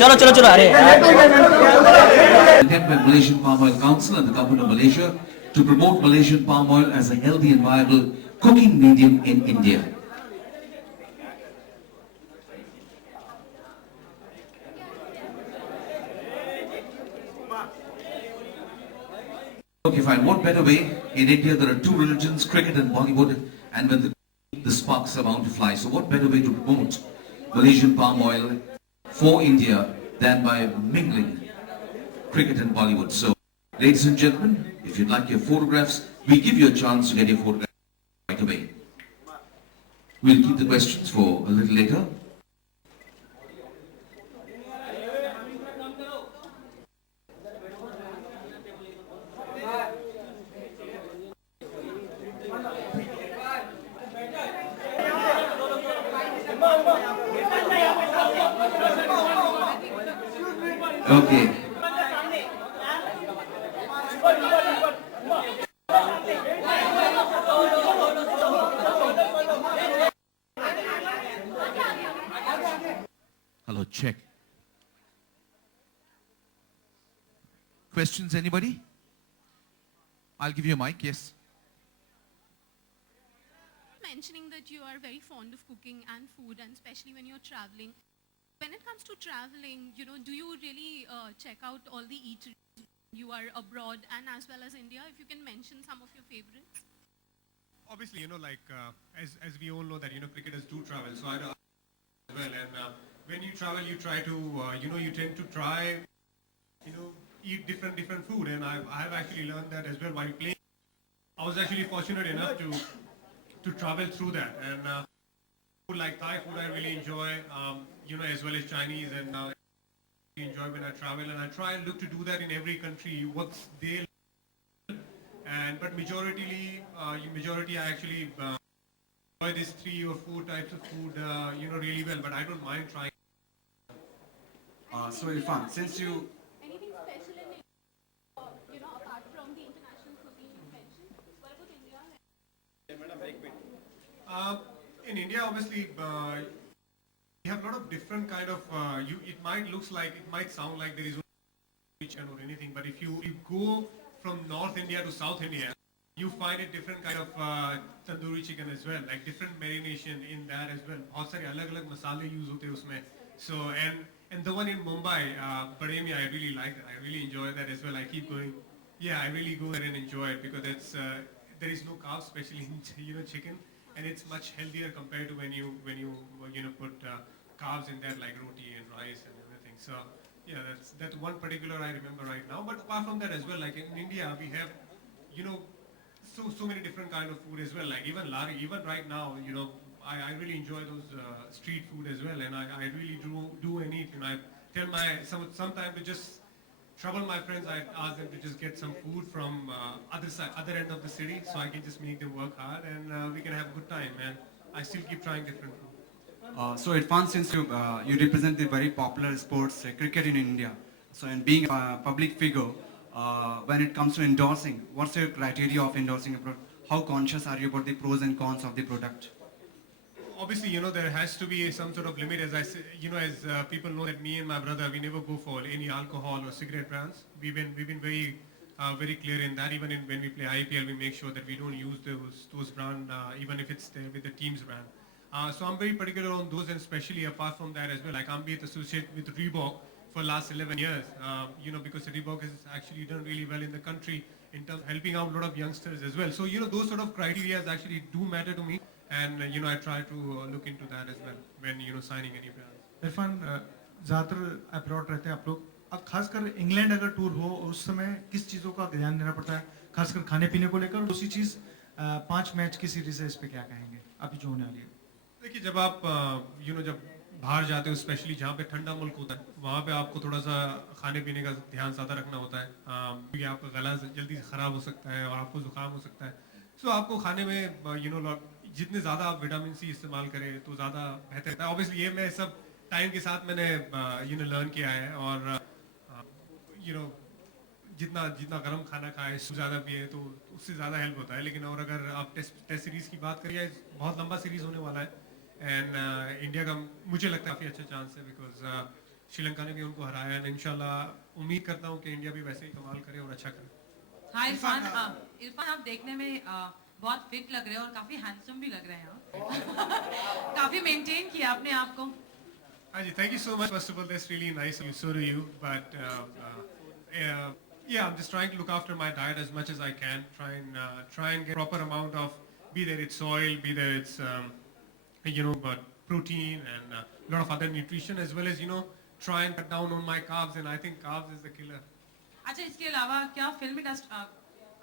चलो चलो चलो अरे By Malaysian Palm Oil Council and the Government of Malaysia to promote Malaysian palm oil as a healthy and viable cooking medium in India. Okay, fine. What better way? In India, there are two religions, cricket and Bollywood, and when the sparks are bound to fly. So what better way to promote Malaysian palm oil for India than by mingling cricket and Bollywood? So, ladies and gentlemen, if you'd like your photographs, we give you a chance to get your photographs right away. We'll keep the questions for a little later. Okay. Hello, check. Questions, anybody? I'll give you a mic, yes. Mentioning that you are very fond of cooking and food, and especially when you're traveling. When it comes to traveling, do you really check out all the eateries you are abroad and as well as India? If you can mention some of your favorites. Obviously, as we all know that, cricketers do travel, so I do as well. And when you travel, you try to, you tend to try, eat different food. And I have actually learned that as well while playing. I was actually fortunate enough to travel through that. And food like Thai food I really enjoy, as well as Chinese, and enjoy when I travel. And I try and look to do that in every country, what's they. But majority I actually enjoy these 3 or 4 types of food, really well. But I don't mind trying. So Irfan, since you Anything special in India, apart from the international cuisine you mentioned? What about India? In India, obviously, we have a lot of different kind of. It might sound like there is no chicken or anything, but if you go from North India to South India, you find a different kind of tandoori chicken as well, like different marination in that as well. बहुत सारे अलग-अलग मसाले use होते हैं उसमें. So and the one in Mumbai, Bademi, I really like that. I really enjoy that as well. I keep going. Yeah, I really go there and enjoy it because it's there is no carbs, especially in chicken, and it's much healthier compared to when you put carbs in there like roti and rice and everything. So yeah, that's one particular I remember right now. But apart from that as well, like in India, we have so many different kind of food as well. Like even lari, even right now, I really enjoy those street food as well, and I really do and eat. I tell sometimes to just trouble my friends. I ask them to just get some food from other end of the city, so I can just make them work hard, and we can have a good time. And I still keep trying different food. So Irfan, since you represent the very popular sports cricket in India, so in being a public figure, when it comes to endorsing, what's your criteria of endorsing a product? How conscious are you about the pros and cons of the product? Obviously, there has to be some sort of limit. As I say, as people know that me and my brother, we never go for any alcohol or cigarette brands. We've been very clear in that. Even when we play IPL, we make sure that we don't use those brands, even if it's with the team's brand. So I'm very particular on those, and especially apart from that as well. Like I'm associated with Reebok for last 11 years, because Reebok has actually done really well in the country in terms of helping out a lot of youngsters as well. So those sort of criteria actually do matter to me. And I try to look into that as well when signing any brand. Irfan ज़्यादातर abroad रहते हैं आप लोग. अब खासकर England अगर tour हो उस समय किस चीज़ों का ध्यान देना पड़ता है, खासकर खाने पीने को लेकर. दूसरी चीज़ 5 मैच की सीरीज है, इस पे क्या कहेंगे अभी जो होने वाली है? देखिए, जब आप जब बाहर जाते हो, स्पेशली जहाँ पे ठंडा मुल्क होता है, वहाँ पे आपको थोड़ा सा खाने पीने का ध्यान ज़्यादा रखना होता है. क्योंकि आपका गला जल्दी से ख़राब हो सकता है और आपको ज़ुकाम हो सकता है. सो आपको खाने में जितने ज़्यादा आप विटामिन सी इस्तेमाल करें तो ज़्यादा बेहतर रहता है. ऑब्वियसली ये मैं सब टाइम के साथ मैंने लर्न किया है और जितना जितना गर्म खाना खाए, सूप ज़्यादा पिए तो उससे ज़्यादा हेल्प होता है. लेकिन और अगर आप टेस्ट सीरीज़ की बात करिए, बहुत लंबा सीरीज़ होने वाला है एंड इंडिया का मुझे लगता है काफ़ी अच्छा चांस है बिकॉज श्रीलंका ने भी उनको हराया एंड इंशाल्लाह उम्मीद करता हूँ कि इंडिया भी वैसे ही कमाल करे और अच्छा करे. हाँ इरफान आप देखने में बहुत फिट लग रहे हैं और काफी हैंडसम भी लग रहे हैं. काफी मेंटेन किया आपने आपको. हाँ जी, thank you so much. First of all, that's really nice of you. So do you. But yeah, I'm just trying to look after my diet as much as I can. Try and get proper amount of, be there it's oil, be there it's but protein and a lot of other nutrition, as well as try and cut down on my carbs. And I think carbs is the killer. अच्छा, इसके अलावा क्या film industry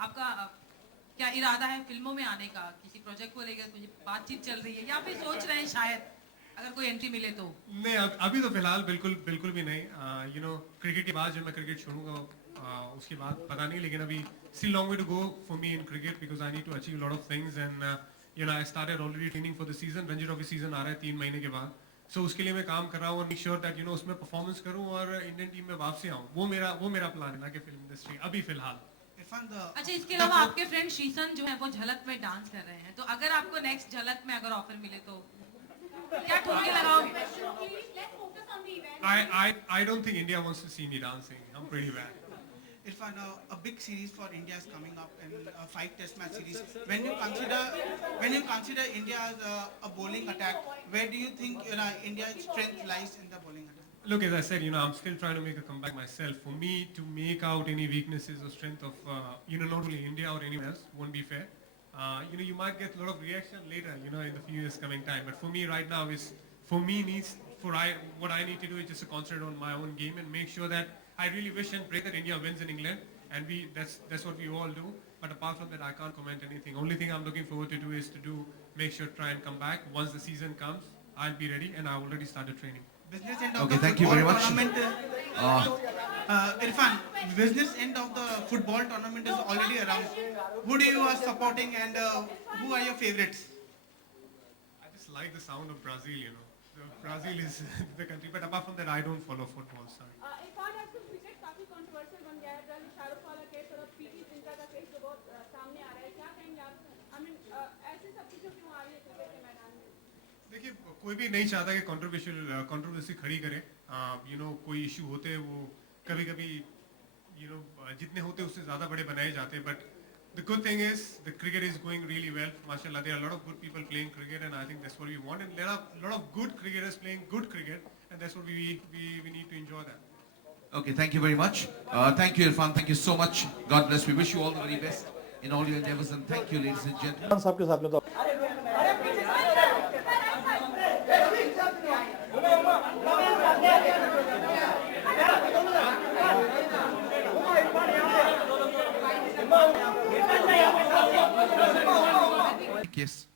आपका क्या इरादा है फिल्मों में आने का? किसी प्रोजेक्ट को लेकर कुछ बातचीत चल रही है या फिर सोच रहे हैं शायद अगर कोई एंट्री मिले तो? नहीं, अभी तो फिलहाल बिल्कुल भी नहीं. क्रिकेट के बाद जब मैं क्रिकेट छोड़ूंगा उसके बाद पता नहीं, लेकिन अभी still long way to go for me in cricket because I need to achieve a lot of things and I started already training for the season. Ranji trophy season आ रहा है 3 महीने के बाद. So उसके लिए मैं काम कर रहा हूँ और मेक श्योर दैट उसमें परफॉर्मेंस करूँ और इंडियन टीम में वापसी आऊँ. वो मेरा प्लान है ना कि फिल्म इंडस्ट्री अभी फिलहाल. अच्छा, इसके अलावा आपके फ्रेंड शीशन जो है वो झलक में डांस कर रहे हैं, तो अगर आपको नेक्स्ट झलक में अगर ऑफर मिले तो क्या ठुमके लगाओगे? I don't think India wants to see me dancing. I'm pretty bad. Irfan, a big series for India is coming up in a 5 test match series. When you consider India as a bowling attack, where do you think India's strength lies in the bowling attack? Look, as I said, I'm still trying to make a comeback myself. For me to make out any weaknesses or strength of, not only India or anyone else won't be fair. You might get a lot of reaction later, in the few years coming time. But for me right now what I need to do is just to concentrate on my own game and make sure that I really wish and pray that India wins in England, and that's what we all do. But apart from that, I can't comment anything. Only thing I'm looking forward to do is make sure try and come back. Once the season comes, I'll be ready, and I already started training. Business end of Okay, the thank you very football much. tournament. Irfan, business end of the football tournament is already around. Who do you are supporting and who are your favorites? I just like the sound of Brazil, Brazil is the country, but apart from that, I don't follow football, sorry. एक और आजकल cricket काफी controversial बन गया है. शाहरुख वाला case और PT Zinta का केस जो बहुत सामने आ रहा है, क्या कहेंगे आप? ऐसे सब चीजें क्यों आ रही है क्रिकेट के मैदान में? देखिए, कोई भी नहीं चाहता कि कंट्रोवर्सी खड़ी करे. कोई इशू होते हैं वो कभी-कभी जितने होते हैं उससे ज़्यादा बड़े बनाए जाते हैं. But the good thing is the cricket is going really well. Mashallah, there are a lot of good people playing cricket, and I think that's what we want. And there are a lot of good cricketers playing good cricket, and that's what we need to enjoy that. Okay, thank you very much. Thank you, Irfan. Thank you so much. God bless. We wish you all the very best in all your endeavors, and thank you, ladies and gentlemen. सबके साथ में तो Yes.